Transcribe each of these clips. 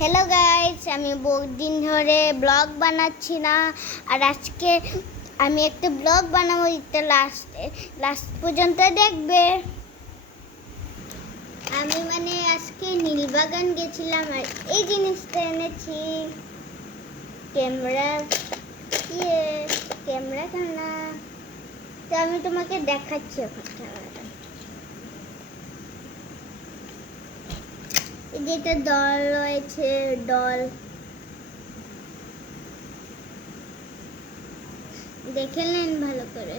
Hello guys, আমি বহুত দিন ধরে ব্লগ বানাচ্ছি না। আর আজকে আমি একটা ব্লগ বানাবো, এটা লাস্ট পর্যন্ত দেখবে। আমি আজকে নীলবাগান গেছিলাম আর এই জিনিসটা এনেছি। ক্যামেরা ক্যামেরা কেনা, তো আমি তোমাকে দেখাচ্ছি এখন ক্যামেরাটা। এই যে একটা ডল রয়েছে, ডল দেখে নেন ভালো করে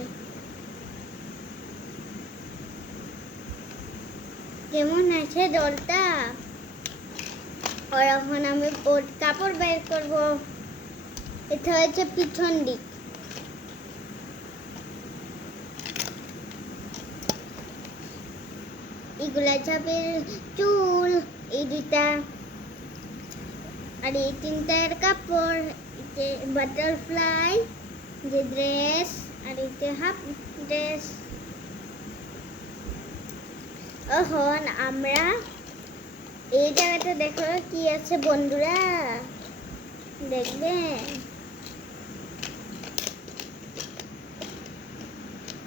কেমন আছে ডলটা। আর এখন আমি কাপড় বের করব। এটা হচ্ছে পিছন দিক। এগুলা যাবে চুল, এই দুইটা, আর এই তিনটার কাপড়, বাটারফ্লাই, যে ড্রেস, আর এটা হাফ ড্রেস। এখন আমরা এই জায়গাটা দেখো কি আছে বন্ধুরা, দেখবে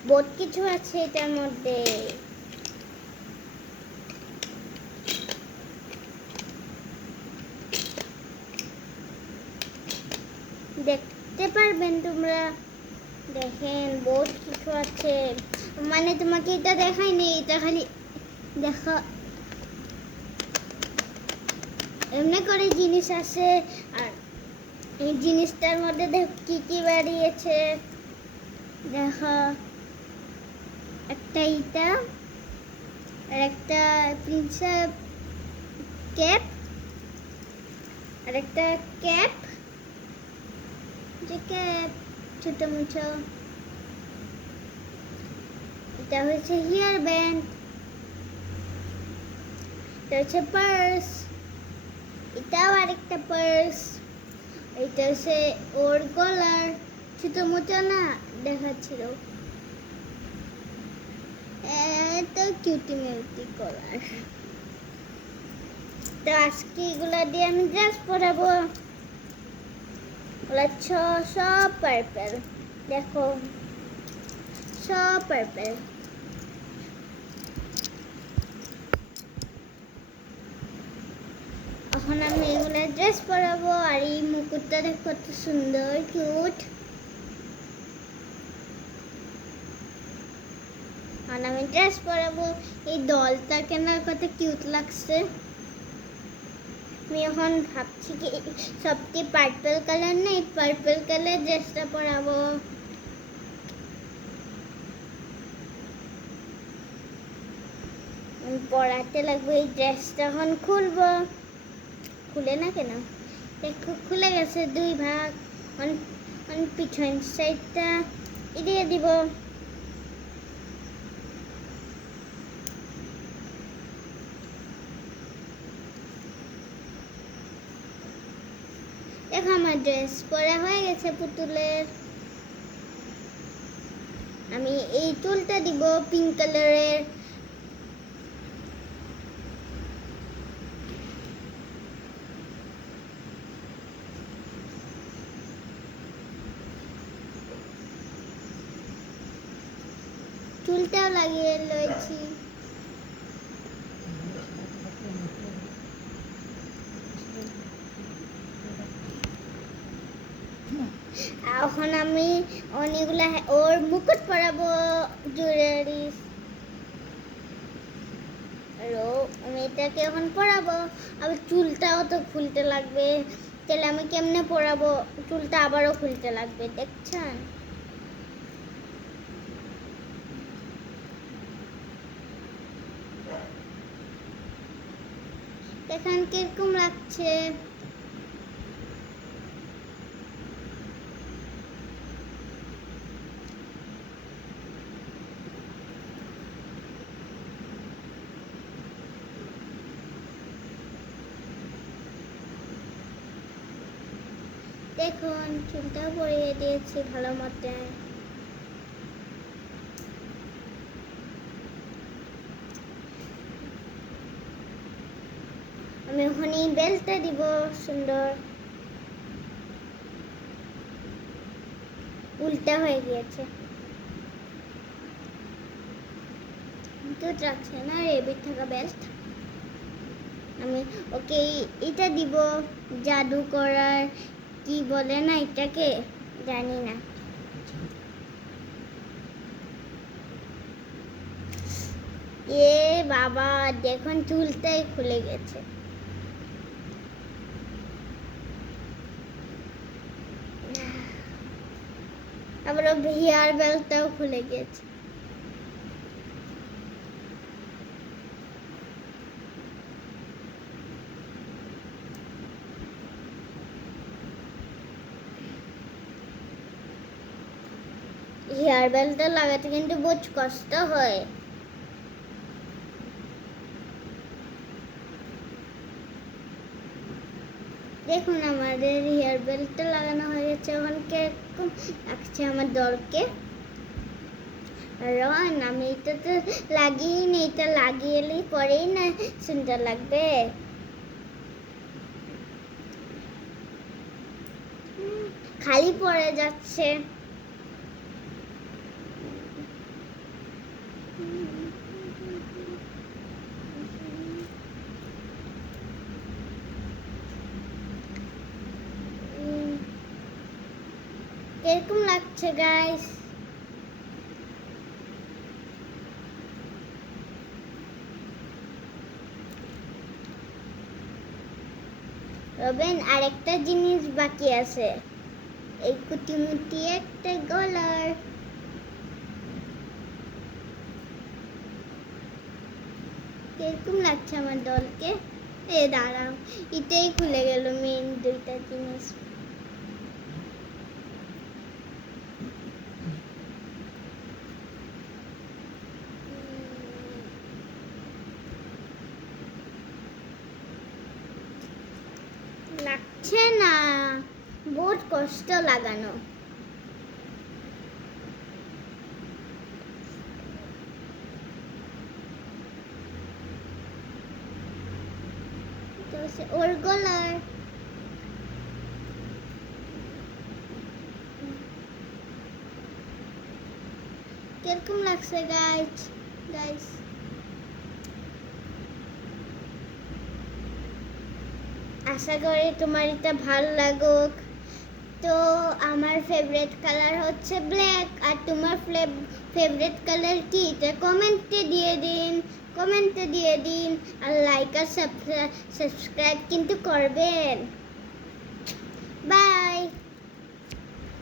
বহুত কিছু আছে এটার মধ্যে। দেখতে পারবেন তোমরা, দেখেন বহুত কিছু আছে। তোমাকে এটা দেখাইনি, এটা খালি দেখা এমনি করে জিনিস আছে। আর এই জিনিসটার মধ্যে দেখো কি কি বেরিয়েছে। দেখো একটা ইটা, আর একটা প্রিন্সেপ ক্যাপ, আর একটা ক্যাপ, যে ক্যাপ ছোট মুছো। এটা হচ্ছে হেয়ার ব্যান্ড, এটা হচ্ছে পার্স, এটাও আরেকটা পার্স। এটা হচ্ছে ওর গলার, ছোট মোটো না দেখাচ্ছিল, এত কিউটি মিউটি গলার। তো আজকে এগুলা দিয়ে আমি ড্রেস পরাবো। সব পার্পেল, দেখো সব পার্পেল। এখন আমি এগুলা ড্রেস পরাবো। আর এই মুকুটটা দেখো কত সুন্দর কিউট। আর আমি ড্রেস পরাবো। এই দলটা কেন কত কিউট লাগছে। আমি এখন ভাবছি কি সবটি পার্পল কালার নেই, পার্পল কালার ড্রেসটা পরাবো। পরাতে লাগবে। এই ড্রেসটা এখন খুলবো, খুলে না কেন, দেখো খুলে গেছে দুই ভাগ। পিছন সাইডটা দিয়ে দিব। দেখো আমার ড্রেস পরা হয়ে গেছে পুতুলের। আমি এই চুলটা দিব পিঙ্ক কালারের। চুলটাও লাগিয়ে লয়েছি। এখন আমি অনেকগুলা ওর মুকুট পরাবো, জুয়েলারি। আমি এটাকে এখন পরাবো। আবার চুলটাও তো খুলতে লাগবে, তাহলে আমি কেমনে পরাবো? চুলটা আবারও খুলতে লাগবে, দেখছেন? দেখেন কিরকম লাগছে। দেখুন চুলটাও পরিয়ে দিয়েছি ভালো মতো। আমি ওখানে বেলটা দিব সুন্দর। উল্টা হয়ে গিয়েছে, তো রাখছে না রেবিট থাকা বেল্ট। আমি ওকে এটা দিব, জাদু করার কি বলে না এটাকে, জানি না। এ বাবা দেখুন চুলটাই খুলে গেছে। আবার হেয়ার বেল্টটাও খুলে গেছে। হেয়ার বেল্টটা লাগাতে কিন্তু বহুত কষ্ট হয়। দেখুন আমাদের হেয়ার বেল্টটা লাগানো হয়ে গেছে। এখন কিরকম লাগছে আমার দলকে? রন আমি এটা তো লাগিয়ে এটা লাগিয়ে এলেই পরেই না সুন্দর লাগবে। খালি পড়ে যাচ্ছে। কিরকম লাগছে গাইস? রবেন আরেকটা জিনিস বাকি আছে, এই কুটিমুটি একটা গলার। কিরকম লাগছে আমার দলকে? এ দাঁড়াও, এটাই খুলে গেল মেন দুইটা জিনিস। লাগছে না, বহুত কষ্ট লাগানো। ওর গলার কিরকম লাগছে গাইস? আশা করি তোমার এটা ভালো লাগুক। তো আমার ফেভারিট কালার হচ্ছে ব্ল্যাক, আর তোমার ফেভারিট কালার কি এটা কমেন্টে দিয়ে দিন আর লাইক আর সাবস্ক্রাইব কিন্তু করবেন।